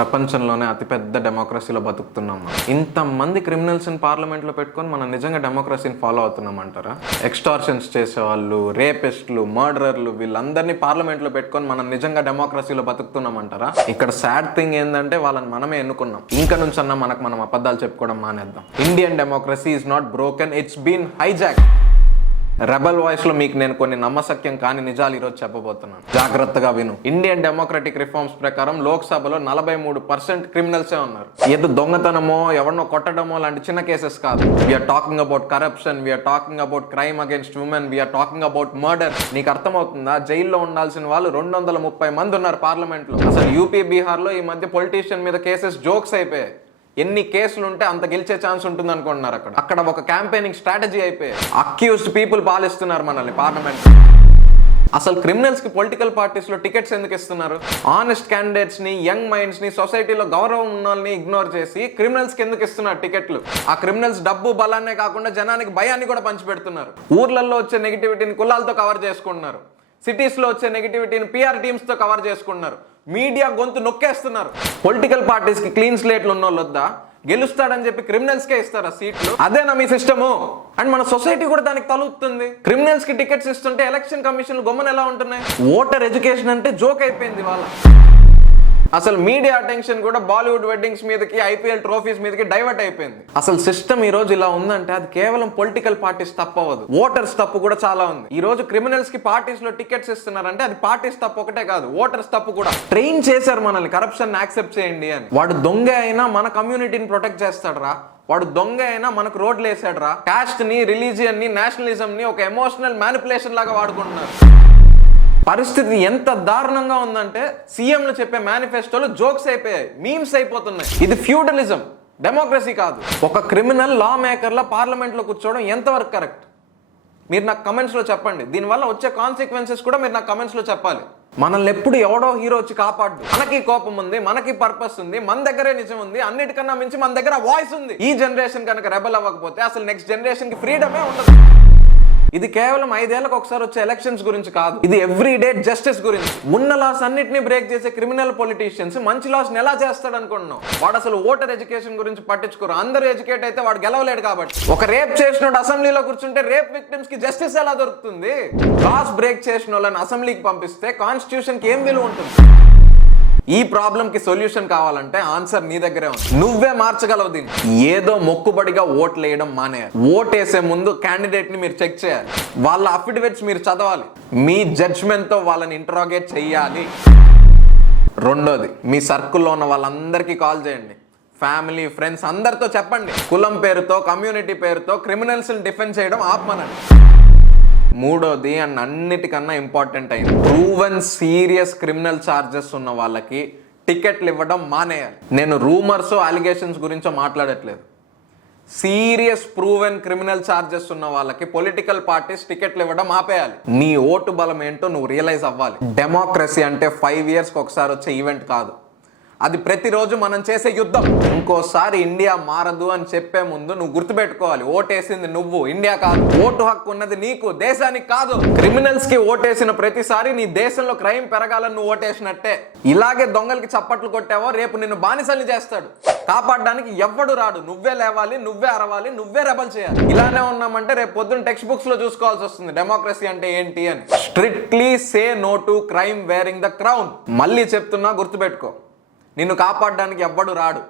ప్రపంచంలోనే అతిపెద్ద డెమోక్రసీలో బతుకుతున్నాం. ఇంతమంది క్రిమినల్స్ని పార్లమెంట్లో పెట్టుకొని మనం నిజంగా డెమోక్రసీని ఫాలో అవుతున్నామంటారా? ఎక్స్టార్షన్స్ చేసేవాళ్ళు, రేపిస్టులు, మర్డరర్లు వీళ్ళందరినీ పార్లమెంట్లో పెట్టుకొని మనం నిజంగా డెమోక్రసీలో బతుకుతున్నామంటారా? ఇక్కడ సాడ్ థింగ్ ఏంటంటే వాళ్ళని మనమే ఎన్నుకున్నాం. ఇంకా నుంచి అన్నా మనకు మనం అబద్ధాలు చెప్పుకోవడం మానేద్దాం. Indian democracy is not broken, it's been hijack. Rebel Voice లో మీకు నేను కొన్ని నమ్మశక్యం కాని నిజాలు ఈరోజు చెప్పబోతున్నాను. జాగ్రత్తగా విను. ఇండియన్ డెమోక్రటిక్ రిఫార్మ్స్ ప్రకారం లోక్సభలో 43% క్రిమినల్సే ఉన్నారు. ఏదో దొంగతనమో ఎవరినో కొట్టడమో లాంటి చిన్న కేసెస్ కాదు. We're talking about corruption, we're talking about crime against women, we're talking about murder. నీకు అర్థమవుతుందా? జైల్లో ఉండాల్సిన వాళ్ళు 230 మంది ఉన్నారు పార్లమెంట్ లో. అసలు యూపీ, బీహార్ లో ఈ మధ్య పొలిటీషియన్ మీద కేసెస్ జోక్స్ అయిపోయాయి. ఎన్ని కేసులు ఉంటే అంత గెలిచే ఛాన్స్ ఉంటుంది అనుకుంటున్నారు. అక్కడ ఒక క్యాంపెయినింగ్ స్ట్రాటజీ అయిపోయి అక్యూజ్డ్ పీపుల్ పాలిస్తున్నారు మనల్ని పార్లమెంట్. అసలు క్రిమినల్స్ కి పొలిటికల్ పార్టీస్ లో టికెట్స్ ఎందుకు ఇస్తున్నారు? ఆనెస్ట్ క్యాండిడేట్స్ ని, యంగ్ మైండ్స్ ని, సొసైటీలో గౌరవం ఉన్న వాళ్ళని ఇగ్నోర్ చేసి క్రిమినల్స్ కి ఎందుకు ఇస్తున్నారు టికెట్లు? ఆ క్రిమినల్స్ డబ్బు బలాన్నే కాకుండా జనానికి భయాన్ని కూడా పంచిపెడుతున్నారు. ఊర్లలో వచ్చే నెగిటివిటీని కులాలతో కవర్ చేసుకుంటున్నారు. సిటీస్ లో వచ్చే నెగిటివిటీని పిఆర్ టీమ్స్ తో కవర్ చేసుకుంటున్నారు. మీడియా గొంతు నొక్కేస్తున్నారు. పొలిటికల్ పార్టీస్ కి క్లీన్ స్లేట్లు ఉన్న వాళ్ళు వద్దా? గెలుస్తాడని చెప్పి క్రిమినల్స్ కే ఇస్తారా సీట్లు? అదేనా మీ సిస్టము? అండ్ మన సొసైటీ కూడా దానికి తలుపుతుంది. క్రిమినల్స్ కి టికెట్స్ ఇస్తుంటే ఎలక్షన్ కమిషన్లు గొమ్మన ఎలా ఉంటున్నాయి? ఓటర్ ఎడ్యుకేషన్ అంటే జోక్ అయిపోయింది వాళ్ళ. అసలు మీడియా అటెన్షన్ కూడా బాలీవుడ్ వెడ్డింగ్స్ మీదకి, ఐపీఎల్ ట్రోఫీస్ మీదకి డైవర్ట్ అయిపోయింది. అసలు సిస్టమ్ ఈ రోజు ఇలా ఉందంటే అది కేవలం పొలిటికల్ పార్టీస్ తప్పు అవ్వదు, ఓటర్స్ తప్పు కూడా చాలా ఉంది. ఈ రోజు క్రిమినల్స్ కి పార్టీస్ లో టికెట్స్ ఇస్తున్నారంటే అది పార్టీస్ తప్పు ఒకటే కాదు, ఓటర్స్ తప్పు కూడా. ట్రైన్ చేశారు మనల్ని కరప్షన్ యాక్సెప్ట్ చేయండి అని. వాడు దొంగ అయినా మన కమ్యూనిటీని ప్రొటెక్ట్ చేస్తాడు రా. వాడు దొంగ అయినా మనకు రోడ్లు వేసాడు రా. కాస్ట్ ని, రిలీజియన్ ని, నేషనలిజం ని ఒక ఎమోషనల్ మ్యానిపులేషన్ లాగా వాడుకుంటున్నారు. పరిస్థితి ఎంత దారుణంగా ఉందంటే సీఎంలు చెప్పే మేనిఫెస్టోలు జోక్స్ అయిపోయాయి, మీమ్స్ అయిపోతున్నాయి. ఇది ఫ్యూడలిజం, డెమోక్రసీ కాదు. ఒక క్రిమినల్ లా మేకర్ల పార్లమెంట్లో కూర్చోవడం ఎంతవరకు కరెక్ట్? మీరు నాకు కమెంట్స్లో చెప్పండి. దీనివల్ల వచ్చే కాన్సిక్వెన్సెస్ కూడా మీరు నాకు కమెంట్స్లో చెప్పాలి. మనల్ని ఎప్పుడు ఎవడో హీరో వచ్చి కాపాడు. మనకి కోపం ఉంది, మనకి పర్పస్ ఉంది, మన దగ్గరే నిజం ఉంది, అన్నిటికన్నా మించి మన దగ్గర వాయిస్ ఉంది. ఈ జనరేషన్ కనుక రెబల్ అవ్వకపోతే అసలు నెక్స్ట్ జనరేషన్ కి ఫ్రీడమే ఉండదు. ఇది కేవలం 5 ఏళ్లకు ఒకసారి వచ్చే ఎలక్షన్స్ గురించి కాదు, ఇది ఎవ్రీడే జస్టిస్ గురించి. ఉన్న లాస్ అన్నిటిని బ్రేక్ చేసే క్రిమినల్ పొలిటీషియన్స్ మంచి లాస్ ఎలా చేస్తాడు అనుకుంటున్నావు? వాడు అసలు ఓటర్ ఎడ్యుకేషన్ గురించి పట్టించుకోరు. అందరూ ఎడ్యుకేట్ అయితే వాడు గెలవలేడు కాబట్టి. ఒక రేప్ చేసిన అసెంబ్లీలో కూర్చుంటే రేప్ విక్టిమ్స్ కి జస్టిస్ ఎలా దొరుకుతుంది? లాస్ బ్రేక్ చేసిన వాళ్ళని అసెంబ్లీకి పంపిస్తే కాన్స్టిట్యూషన్ కి ఏం విలువ ఉంటుంది? ఈ ప్రాబ్లం కి సొల్యూషన్ కావాలంటే ఆన్సర్ నీ దగ్గరే ఉంది. నువ్వే మార్చగలవు దీన్ని. ఏదో మొక్కుబడిగా ఓట్లు వేయడం మానేయాలి. ఓటేసే ముందు క్యాండిడేట్ ని మీరు చెక్ చేయాలి. వాళ్ళ అఫిడవిట్స్ మీరు చదవాలి. మీ జడ్జ్మెంట్ తో వాళ్ళని ఇంటరాగేట్ చెయ్యాలి. రెండోది, మీ సర్కిల్లో ఉన్న వాళ్ళందరికీ కాల్ చేయండి. ఫ్యామిలీ, ఫ్రెండ్స్ అందరితో చెప్పండి. కులం పేరుతో, కమ్యూనిటీ పేరుతో క్రిమినల్స్ ని డిఫెండ్ చేయడం ఆపమనండి. మూడోది అండ్ అన్నిటికన్నా ఇంపార్టెంట్ అయింది, ప్రూవెన్ సీరియస్ క్రిమినల్ ఛార్జెస్ ఉన్న వాళ్ళకి టికెట్లు ఇవ్వడం మానేయాలి. నేను రూమర్స్, అలిగేషన్స్ గురించో మాట్లాడట్లేదు. సీరియస్ ప్రూవెన్ క్రిమినల్ ఛార్జెస్ ఉన్న వాళ్ళకి పొలిటికల్ పార్టీస్ టికెట్లు ఇవ్వడం ఆపేయాలి. నీ ఓటు బలం ఏంటో నువ్వు రియలైజ్ అవ్వాలి. డెమోక్రసీ అంటే 5 yearsకి ఒకసారి వచ్చే ఈవెంట్ కాదు, అది ప్రతిరోజు మనం చేసే యుద్ధం. ఇంకోసారి ఇండియా మారదు అని చెప్పే ముందు నువ్వు గుర్తుపెట్టుకోవాలి, ఓటేసింది నువ్వు, ఇండియా కాదు. ఓటు హక్కు ఉన్నది నీకు, దేశానికి కాదు. క్రిమినల్స్ కి ఓటేసిన ప్రతిసారి నీ దేశంలో క్రైమ్ పెరగాలని నువ్వు ఓటేసినట్టే. ఇలాగే దొంగలకి చప్పట్లు కొట్టావో రేపు నిన్ను బానిసల్ని చేస్తాడు. కాపాడడానికి ఎవ్వడు రాడు. నువ్వే లేవాలి, నువ్వే అరవాలి, నువ్వే రెబల్ చేయాలి. ఇలానే ఉన్నామంటే రేపు పొద్దున్న టెక్స్ట్ బుక్స్ లో చూసుకోవాల్సి వస్తుంది డెమోక్రసీ అంటే ఏంటి అని. Strictly say no to crime wearing the crown. మళ్ళీ చెప్తున్నా, గుర్తుపెట్టుకో, నిన్ను కాపాడడానికి ఎవ్వడు రాడు.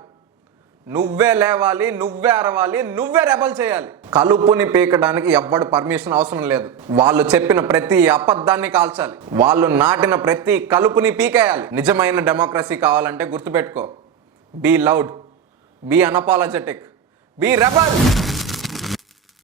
నువ్వే లేవాలి, నువ్వే అరవాలి, నువ్వే రెబల్ చేయాలి. కలుపుని పీకడానికి ఎవ్వడు పర్మిషన్ అవసరం లేదు. వాళ్ళు చెప్పిన ప్రతి అబద్ధాన్ని కాల్చాలి. వాళ్ళు నాటిన ప్రతి కలుపుని పీకేయాలి. నిజమైన డెమోక్రసీ కావాలంటే గుర్తుపెట్టుకో, be loud, be unapologetic, be rebel.